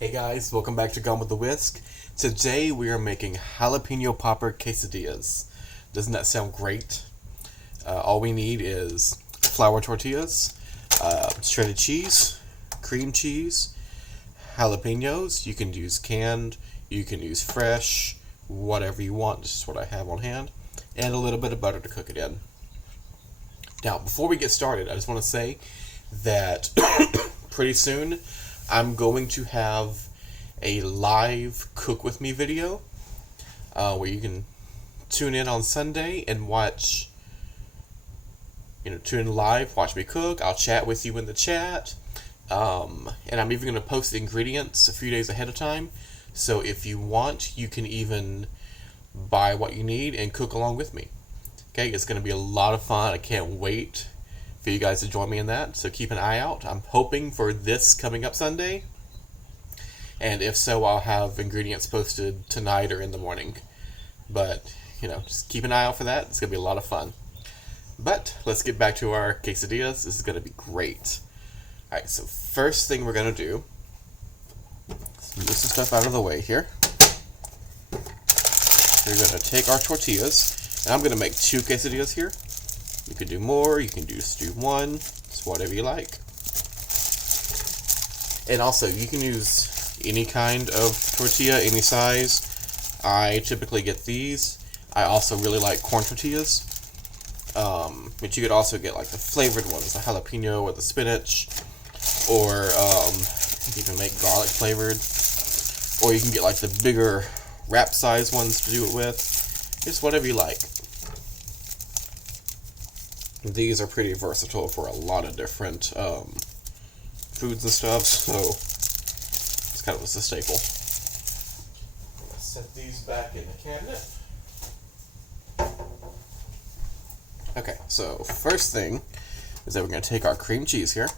Hey guys, welcome back to Gone with the Whisk. Today we are making jalapeno popper quesadillas. Doesn't that sound great? All we need is flour tortillas, shredded cheese, cream cheese, jalapenos. You can use canned, you can use fresh, whatever you want. This is what I have on hand. And a little bit of butter to cook it in. Now, before we get started, I just want to say that pretty soon I'm going to have a live cook with me video where you can tune in on Sunday and watch, tune in live, watch me cook. I'll chat with you in the chat. And I'm even going to post the ingredients a few days ahead of time. So if you want, you can even buy what you need and cook along with me. Okay, it's going to be a lot of fun. I can't wait for you guys to join me in that. So keep an eye out. I'm hoping for this coming up Sunday. And if so, I'll have ingredients posted tonight or in the morning. But, just keep an eye out for that. It's going to be a lot of fun. But let's get back to our quesadillas. This is going to be great. Alright, so first thing we're going to do is move some stuff out of the way here. We're going to take our tortillas. And I'm going to make 2 quesadillas here. You can do more, you can just do one. It's whatever you like. And also, you can use any kind of tortilla, any size. I typically get these. I also really like corn tortillas. But you could also get like the flavored ones, the jalapeno or the spinach. Or you can make garlic flavored. Or you can get like the bigger wrap size ones to do it with. Just whatever you like. These are pretty versatile for a lot of different foods and stuff, so it's kind of a staple. Let's set these back in the cabinet. Okay, so first thing is that we're going to take our cream cheese here.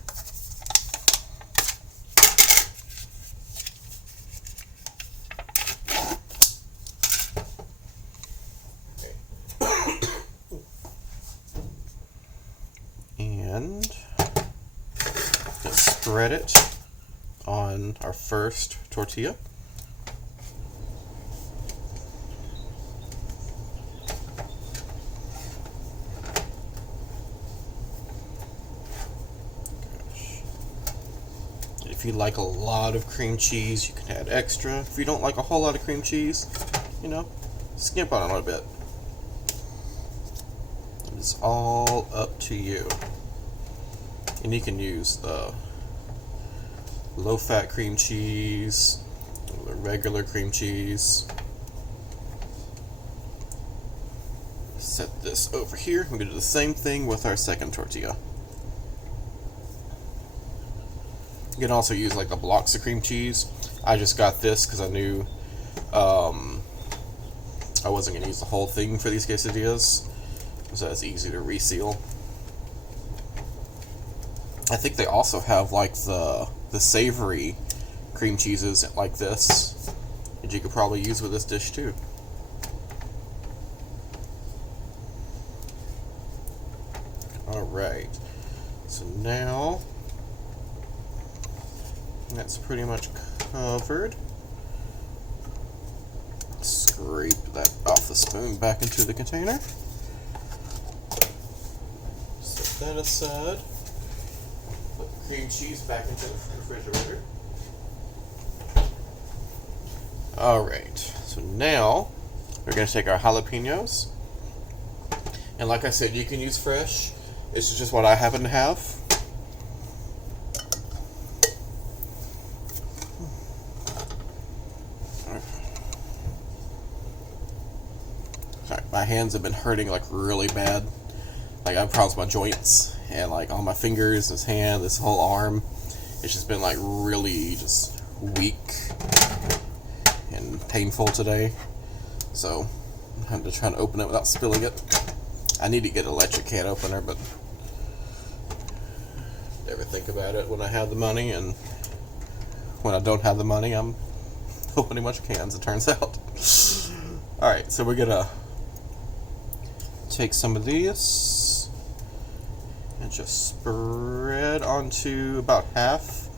And just spread it on our first tortilla. If you like a lot of cream cheese, you can add extra. If you don't like a whole lot of cream cheese, skimp on it a little bit. It's all up to you. And you can use the low-fat cream cheese, or the regular cream cheese. Set this over here. We're going to do the same thing with our second tortilla. You can also use like the blocks of cream cheese. I just got this because I knew I wasn't going to use the whole thing for these quesadillas. So it's easy to reseal. I think they also have like the savory cream cheeses like this that you could probably use with this dish too. Alright, so now that's pretty much covered. Scrape that off the spoon back into the container. Set that aside. Put the cream cheese back into the refrigerator. Alright, so now we're going to take our jalapenos. And like I said, you can use fresh. This is just what I happen to have. Sorry, my hands have been hurting like really bad. Like I have problems with my joints and like on my fingers, this hand, this whole arm. It's just been like really just weak and painful today. So I'm just trying to open it without spilling it. I need to get an electric can opener, but never think about it when I have the money, and when I don't have the money, I'm opening a bunch of cans, it turns out. Alright, so we're gonna take some of these and just spread onto about half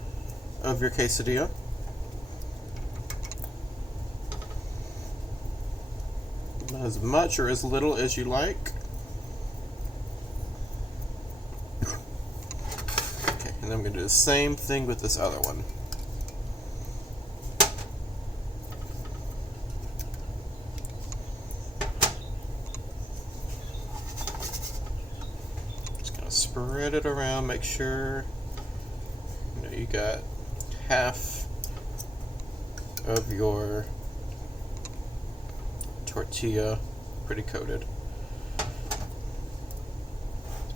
of your quesadilla. as much or as little as you like. Okay, and then I'm going to do the same thing with this other one. Just going to spread it around, make sure you got half of your tortilla pretty coated.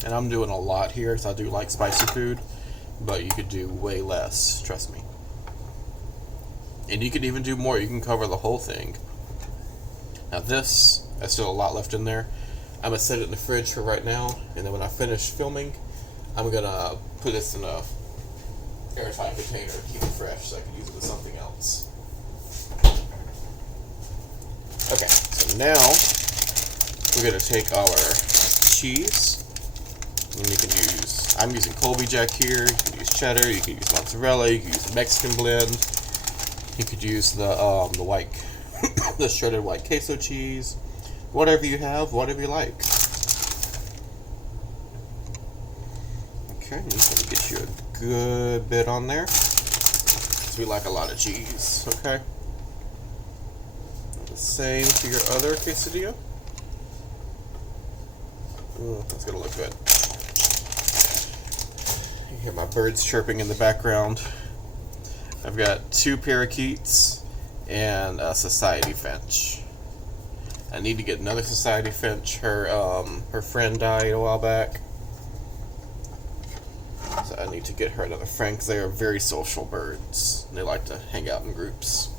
And I'm doing a lot here because I do like spicy food, but you could do way less, trust me. And you could even do more, you can cover the whole thing. Now this, there's still a lot left in there. I'm going to set it in the fridge for right now, and then when I finish filming, I'm going to put this in a airtight container to keep it fresh so I can use it with something else. Okay, so now we're going to take our cheese, and you can use, I'm using Colby Jack here, you can use cheddar, you can use mozzarella, you can use Mexican blend, you could use the white, the shredded white queso cheese, whatever you have, whatever you like. Okay, you can get you a good bit on there, because we like a lot of cheese, okay? The same to your other quesadilla. That's gonna look good. You hear my birds chirping in the background. I've got 2 parakeets and a society finch. I need to get another society finch. Her friend died a while back, so I need to get her another friend because they are very social birds. They like to hang out in groups.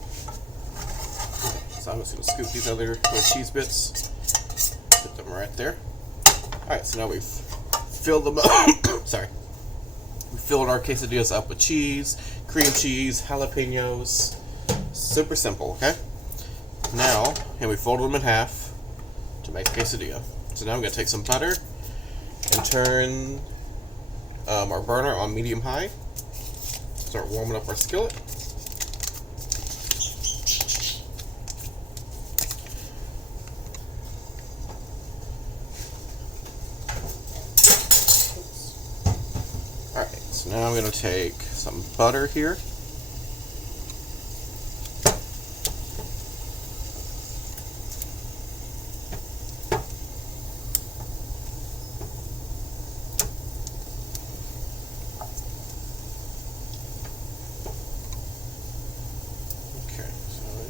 So I'm just going to scoop these other little cheese bits, put them right there. Alright, so now we've filled them up. Sorry. We filled our quesadillas up with cheese, cream cheese, jalapenos. Super simple, okay? Now, and we folded them in half to make a quesadilla. So now I'm going to take some butter and turn our burner on medium-high. Start warming up our skillet. Alright, so now I'm going to take some butter here.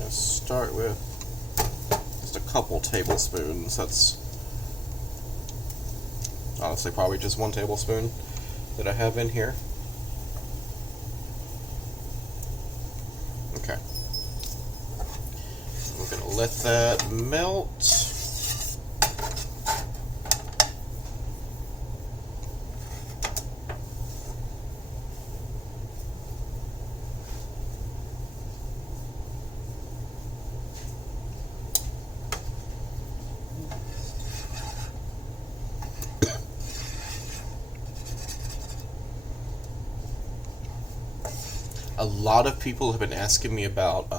Start with just a couple tablespoons. That's honestly probably just 1 tablespoon that I have in here. Okay. We're going to let that melt. A lot of people have been asking me about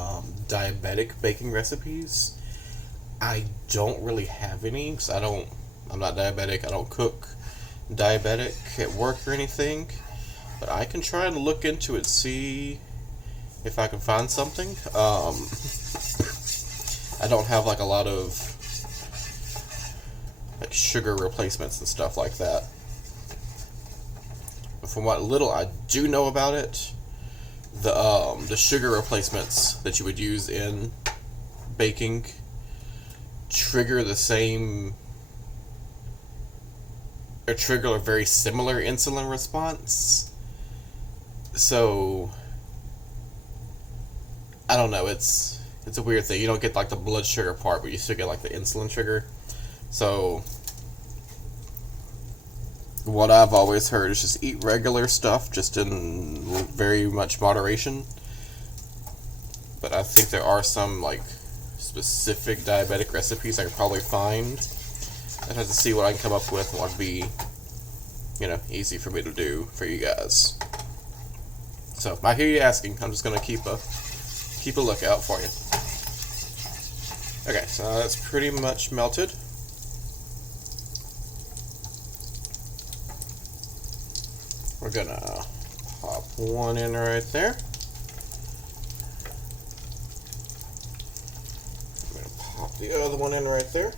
diabetic baking recipes. I don't really have any because I'm not diabetic. I don't cook diabetic at work or anything. But I can try and look into it, see if I can find something. I don't have like a lot of like sugar replacements and stuff like that. But from what little I do know about it, the sugar replacements that you would use in baking trigger the same, or trigger a very similar insulin response. So I don't know, it's a weird thing. You don't get like the blood sugar part, but you still get like the insulin trigger. So what I've always heard is just eat regular stuff, just in very much moderation. But I think there are some like specific diabetic recipes I could probably find. I'd have to see what I can come up with and what would be, easy for me to do for you guys. So I hear you asking. I'm just gonna keep a lookout for you. Okay, so that's pretty much melted. We're gonna pop one in right there. I'm gonna pop the other one in right there.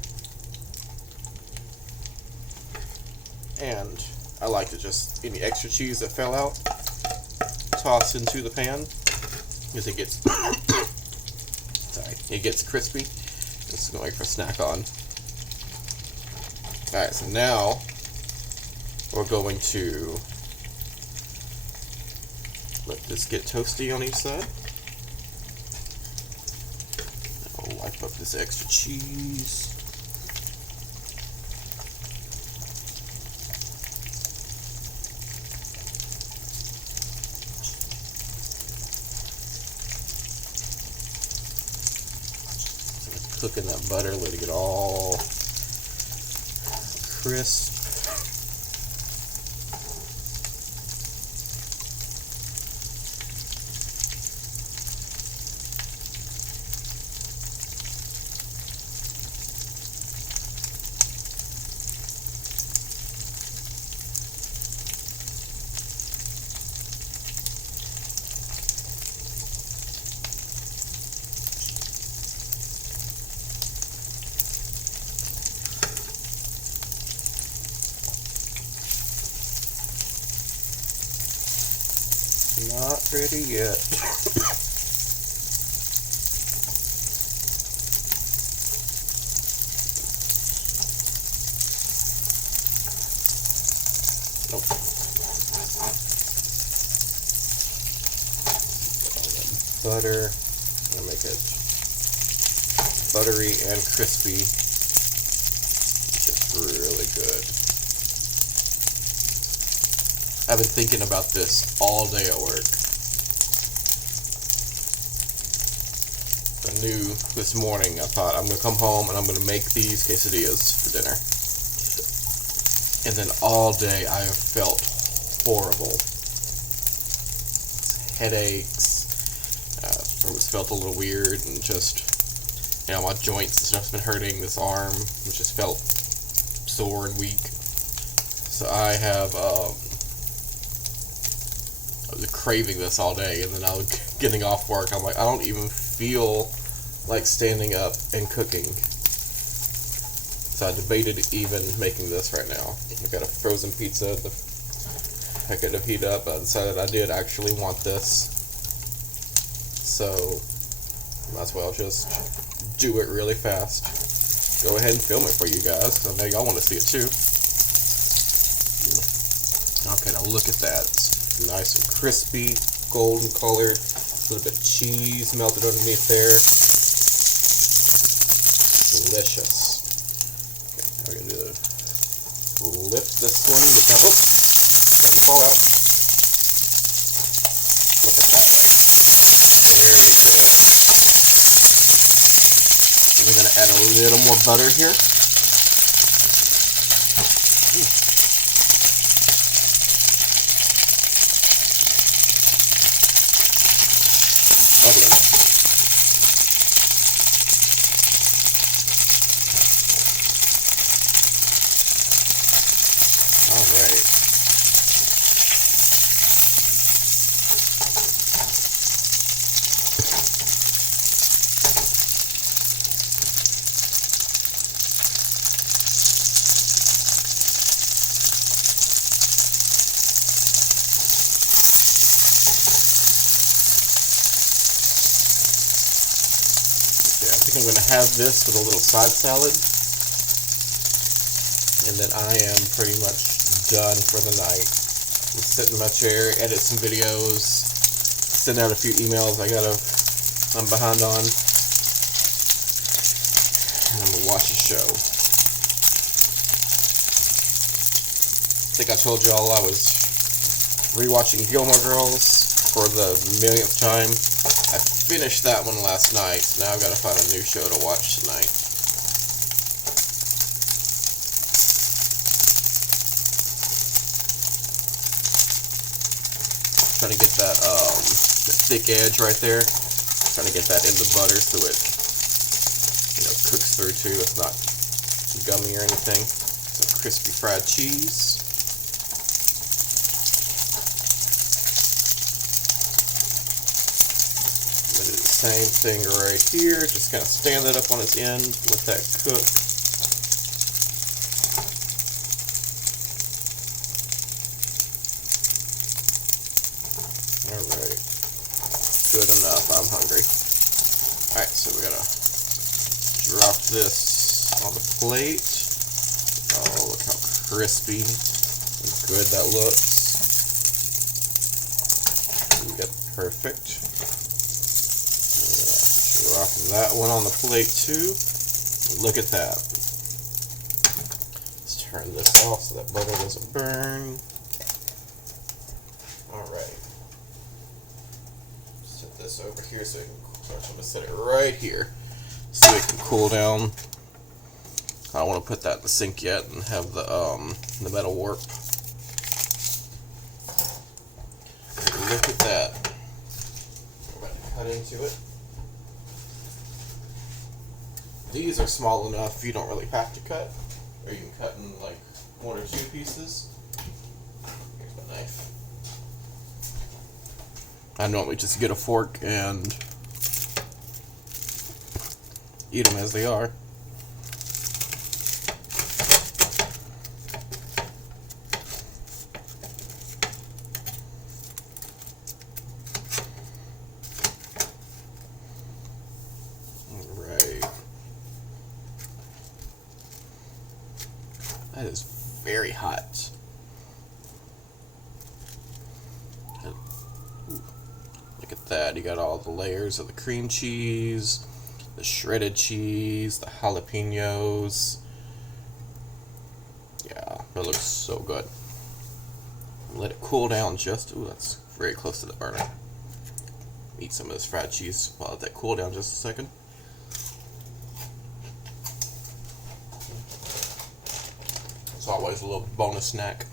And I like to just, any extra cheese that fell out, toss into the pan because it gets sorry, it gets crispy. This is going to make for a snack on. Alright, so now we're going to let this get toasty on each side. I'll wipe up this extra cheese. Cooking that butter, letting it all crisp. Not ready yet. Nope. Butter. I'm gonna make it buttery and crispy. Just really good. I've been thinking about this all day at work. I knew this morning, I thought I'm going to come home and I'm going to make these quesadillas for dinner. And then all day I have felt horrible. Headaches, throat felt a little weird, and just, you know, my joints and stuff's been hurting, this arm, which just felt sore and weak. So I have, I was craving this all day, and then I was getting off work. I'm like, I don't even feel like standing up and cooking. So I debated even making this right now. I got a frozen pizza that I could have heated up, but I decided I did actually want this. So might as well just do it really fast. Go ahead and film it for you guys, because I know y'all want to see it too. Okay, now look at that. It's nice and crispy, golden colored, a little bit of cheese melted underneath there. Delicious. Okay, now we're going to lift this one without, oh, don't fall out. Look at that. Very good. We're going to add a little more butter here. Lovely. All right. I think I'm going to have this with a little side salad, and then I am pretty much done for the night. I'm sit in my chair, edit some videos, send out a few emails I'm behind on, and I'm going to watch a show. I think I told y'all I was rewatching Gilmore Girls for the millionth time. I finished that one last night, so now I've got to find a new show to watch tonight. Trying to get that thick edge right there. Trying to get that in the butter so it cooks through too. It's not gummy or anything. Some crispy fried cheese. I'm going to do the same thing right here. Just kind of stand that up on its end, let that cook. Alright. Good enough. I'm hungry. Alright, so we gotta drop this on the plate. Oh, look how crispy and good that looks. Perfect. Drop that one on the plate too. Look at that. Let's turn this off so that butter doesn't burn. Alright. Set this over here so it can cool. I'm going to set it right here so it can cool down. I don't want to put that in the sink yet and have the metal warp. Look at that. We're about to cut into it. These are small enough you don't really have to cut, or you can cut in like 1 or 2 pieces. Here's my knife. I normally just get a fork and eat them as they are. That is very hot. Look at that. You got all the layers of the cream cheese, the shredded cheese, the jalapenos. Yeah, that looks so good. Let it cool down just... Ooh, that's very close to the burner. Eat some of this fried cheese. I'll let that cool down just a second. It's always a little bonus snack.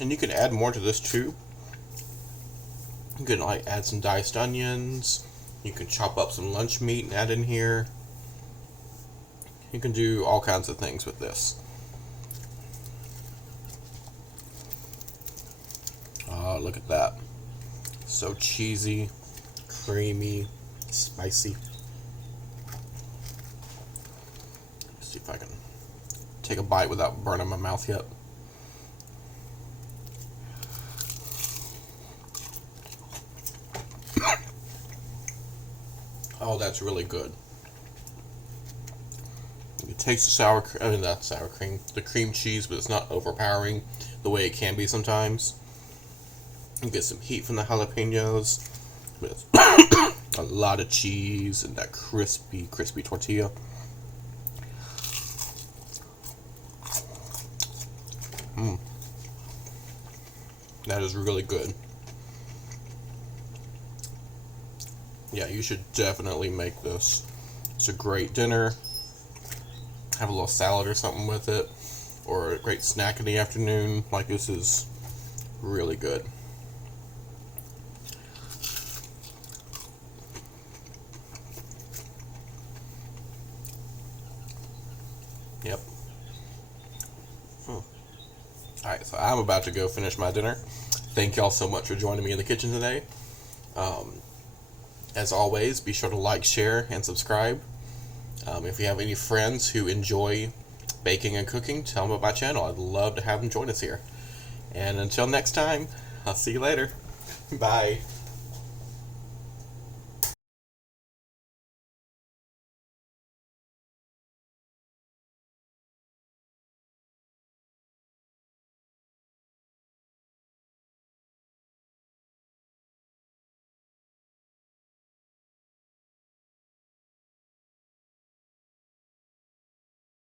And you can add more to this too. You can like add some diced onions. You can chop up some lunch meat and add in here. You can do all kinds of things with this. Look at that. So cheesy, creamy, spicy. Let's see if I can take a bite without burning my mouth yet. Oh, that's really good. You taste the sour, I mean not sour cream, the cream cheese, but it's not overpowering the way it can be sometimes. You get some heat from the jalapenos with a lot of cheese and that crispy tortilla. That is really good. Yeah, you should definitely make this. It's a great dinner. Have a little salad or something with it, or a great snack in the afternoon. Like, this is really good. Yep. Alright, so I'm about to go finish my dinner. Thank y'all so much for joining me in the kitchen today. As always, be sure to like, share, and subscribe. If you have any friends who enjoy baking and cooking, tell them about my channel. I'd love to have them join us here. And until next time, I'll see you later. Bye.